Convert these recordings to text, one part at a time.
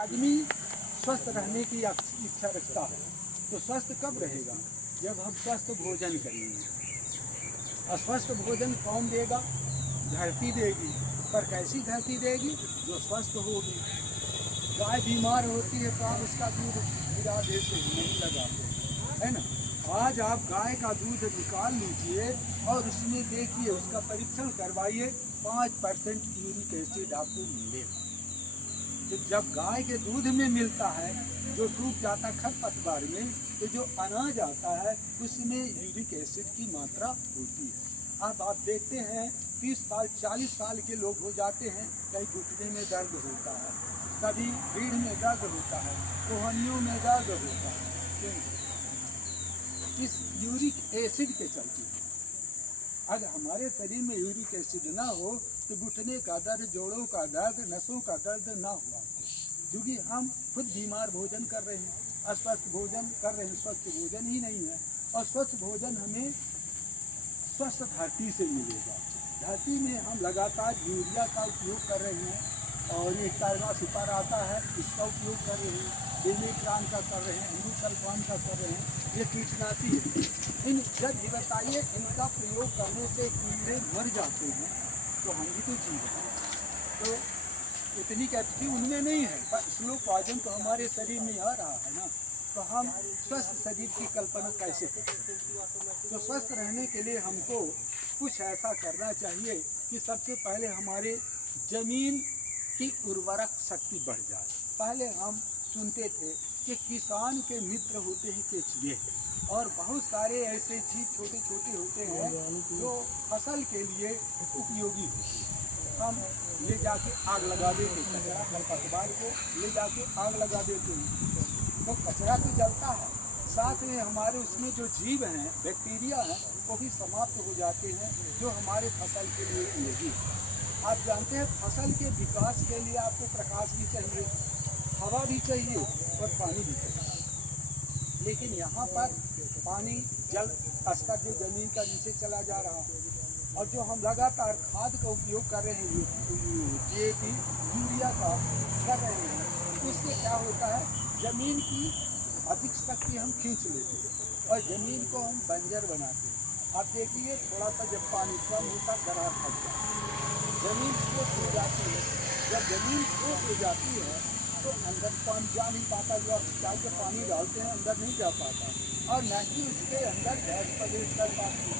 आदमी स्वस्थ रहने की इच्छा रखता है, तो स्वस्थ कब रहेगा? जब हम स्वस्थ भोजन करेंगे। अस्वस्थ भोजन कौन देगा? धरती देगी, पर कैसी धरती देगी? जो स्वस्थ होगी। गाय बीमार होती है तो आप उसका दूध गिरा देते हैं, नहीं लगाते, है ना? आज आप गाय का दूध निकाल लीजिए और उसमें देखिए, उसका परीक्षण करवाइए, 5% यूरिक एसिड आपको मिलेगा। तो जब गाय के दूध में मिलता है, जो सूख जाता खरपतवार में, तो जो अनाज आता है उसमें यूरिक एसिड की मात्रा होती है। अब आप देखते हैं 30 साल 40 साल के लोग हो जाते हैं, कहीं घुटने में दर्द होता है, कभी रीढ़ में दर्द होता है, कोहनियों में दर्द होता है। क्यों? इस यूरिक एसिड के चलते। अगर हमारे शरीर में यूरिक एसिड ना हो तो घुटने का दर्द, जोड़ों का दर्द, नसों का दर्द ना हुआ, क्योंकि हम खुद बीमार भोजन कर रहे हैं, अस्वस्थ भोजन कर रहे हैं, स्वस्थ भोजन ही नहीं है। और स्वस्थ भोजन हमें स्वस्थ धरती से मिलेगा। धरती में हम लगातार यूरिया का उपयोग कर रहे हैं, और ये कार्बा सुपर आता है, इसका उपयोग कर रहे हैं, बेमेथ्रान का कर रहे हैं, इंडोसल्फान का कर रहे हैं, ये कीटनाशी है। इन जब ये बताइए, इनका प्रयोग करने से कीड़े मर जाते हैं, तो हम भी तो जीव हैं। तो इतनी कैपेसिटी उनमें नहीं है, पर स्लो पॉइजन तो हमारे शरीर में आ रहा है ना। तो हम स्वस्थ शरीर की कल्पना कैसे करते हैं? तो स्वस्थ रहने के लिए हमको कुछ ऐसा करना चाहिए कि सबसे पहले हमारे जमीन की उर्वरक शक्ति बढ़ जाए। पहले हम सुनते थे कि किसान के मित्र होते हैं केंचुए, और बहुत सारे ऐसे जीव छोटे छोटे होते हैं जो फसल के लिए उपयोगी होते हैं। हम ले जाके आग लगा देते, कचरा खरपतवार को ले जाके आग लगा देते हैं, तो कचरा तो जलता है, साथ में हमारे उसमें जो जीव हैं, बैक्टीरिया हैं, वो भी समाप्त हो जाते हैं, जो हमारे फसल के लिए उपयोगी। आप जानते हैं, फसल के विकास के लिए आपको प्रकाश भी चाहिए, हवा भी चाहिए और पानी भी चाहिए। लेकिन यहाँ पर पानी, जल स्तर जो जमीन का नीचे चला जा रहा है, और जो हम लगातार खाद का उपयोग कर रहे हैं, DAP, यूरिया का कर रहे हैं, उससे क्या होता है, जमीन की अधिक शक्ति हम खींच लेते हैं और जमीन को हम बंजर बनाते हैं। आप देखिए, थोड़ा सा जब पानी कम होता, दरार फट जाती है, जमीन ठोस हो जाती है। जब जमीन ठोस हो जाती है तो अंदर पानी जा नहीं पाता, जो आप सिंचाई के पानी डालते हैं अंदर नहीं जा पाता, और न ही उसके अंदर गैस प्रवेश कर पाती है,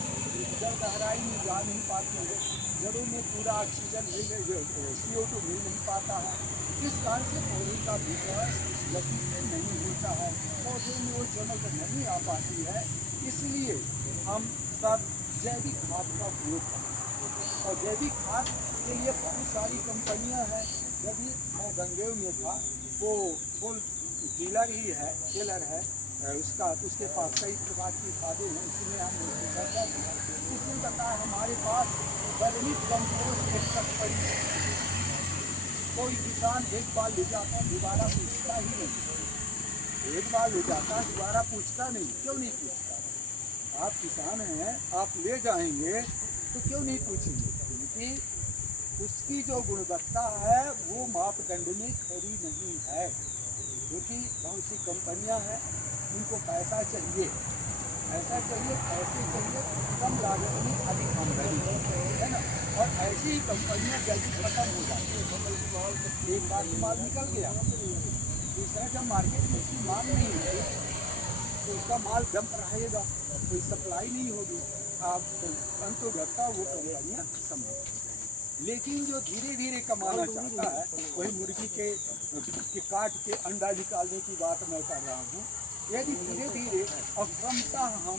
जल गहराई में जा नहीं पाती है, जड़ों में पूरा ऑक्सीजन CO2 मिल नहीं पाता है। इस कारण से पौधे का विकास गति से नहीं होता है, पौधे में वो चमक नहीं आ पाती है। इसलिए हम सब जैविक खाद का उपयोग करते हैं, और जैविक खाद के लिए बहुत सारी कंपनियां हैं। जब मैं गंगेव में था, वो फुल डीलर ही है, डीलर है उसका, उसके पास कई प्रकार की खादें हैं, इसलिए हम चर्चा की। उसने बताया हमारे पास वर्मी कंपोस्ट एक तक पड़ी है, कोई किसान एक बार ले जाता है, दोबारा पूछता ही नहीं, एक बार ले जाता है, दोबारा पूछता नहीं। क्यों नहीं पूछता? आप किसान हैं, आप ले जाएंगे तो क्यों नहीं पूछेंगे? क्योंकि उसकी जो गुणवत्ता है वो मापदंड में खरी नहीं है, क्योंकि बहुत सी कंपनियां हैं, उनको पैसा चाहिए, पैसा चाहिए, पैसे चाहिए, कम लागत में अधिक आमदनी, है ना। और ऐसी ही कंपनियां जल्दी खत्म हो जाती है। एक बार माल निकल गया, दूसरा जब मार्केट में उसकी मांग नहीं होगी तो उसका माल जम रहेगा, कोई सप्लाई नहीं होगी, आप अंतोगता वो कंपनियां समाप्त हो जाएंगी। लेकिन जो धीरे धीरे कमाना चाहता है, वही मुर्गी के काट के अंडा निकालने की बात मैं कर रहा हूँ। यदि धीरे धीरे और क्रमशः हम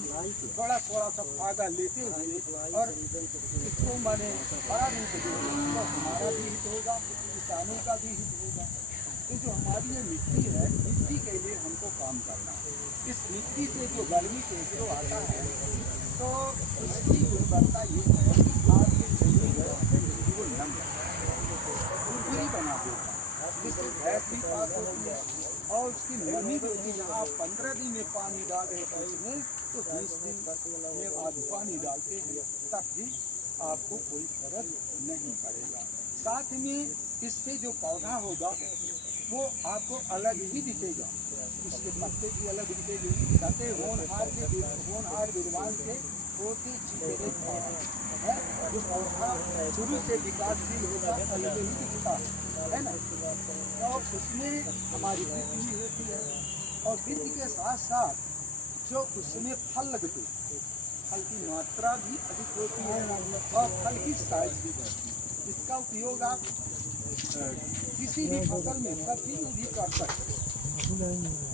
थोड़ा थोड़ा सा फायदा लेते हुए और इसको माने बड़ा रूप देंगे, तो हमारा भी हित होगा, किसानों का भी हित होगा। तो जो हमारी ये मिट्टी है, मिट्टी के लिए हमको काम करना है। इस मिट्टी से जो गर्मी के जो आता है, तो उसकी गुणवत्ता ये है कि आपके जमीन को नम खुरखुरी बना देता है, जिससे गैस भी पास होती है, और उसकी नमी जो थी, जहाँ आप 15 दिन में पानी डाल रहे थे उसमें, तो 20 दिन में आप पानी डालते हैं, तब भी आपको कोई फर्क नहीं पड़ेगा। साथ में इससे जो पौधा होगा वो आपको अलग ही दिखेगा, इसके पत्ते भी अलग दिखेगी। कहते होनहार विद्वान के होते छिपे है, जो पौधा शुरू से विकासशील होगा अलग ही दिखता है ना। तो उसमें हमारी वृद्धि भी होती है, और वृद्धि के साथ साथ जो उसमें फल लगते, फल की मात्रा भी अधिक होती है और फल की साइज भी बढ़ती है। इसका उपयोग आप किसी भी फसल में, सब्जी में भी कर सकते हैं।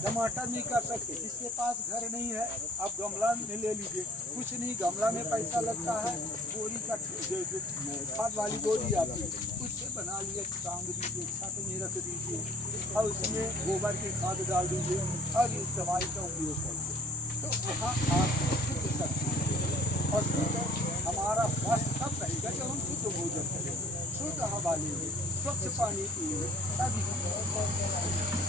टमाटर में कर सकते, जिसके पास घर नहीं है आप गमला में ले लीजिए, कुछ नहीं, गमला में पैसा लगता है, बोरी का जो खाद वाली बोरी आती है उससे बना लिए, टांग दीजिए, छत में रख दीजिए और उसमें गोबर की खाद डाल दीजिए और इस दवाई का उपयोग करिए, तो वहाँ आपको शुद्ध सब्जी और शुद्ध हमारा स्वास्थ्य तब रहेगा जब हम शुद्ध भोजन करेंगे, शुद्ध हवा लेंगे, स्वच्छ पानी पिएंगे, तभी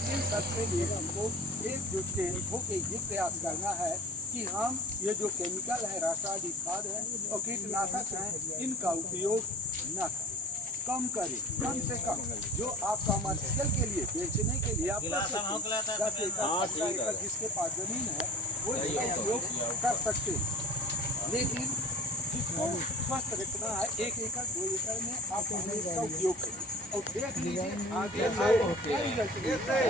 इन सबके लिए हमको एकजुट होकर ये प्रयास करना है कि हम ये जो केमिकल है, रासायनिक खाद है और कीटनाशक है, इनका उपयोग न करें, कम करें, कम से कम। जो आप कमर्शियल के लिए बेचने के लिए आप 10 एकड़ जिसके पास जमीन है वो इसका उपयोग कर सकते हैं, लेकिन जिसको स्वस्थ रखना है 1 एकड़ 2 एकड़ में आप इसका उपयोग करें और देख लीजिए आगे क्या रिजल्ट मिलता है।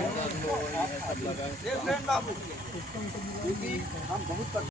क्योंकि हम बहुत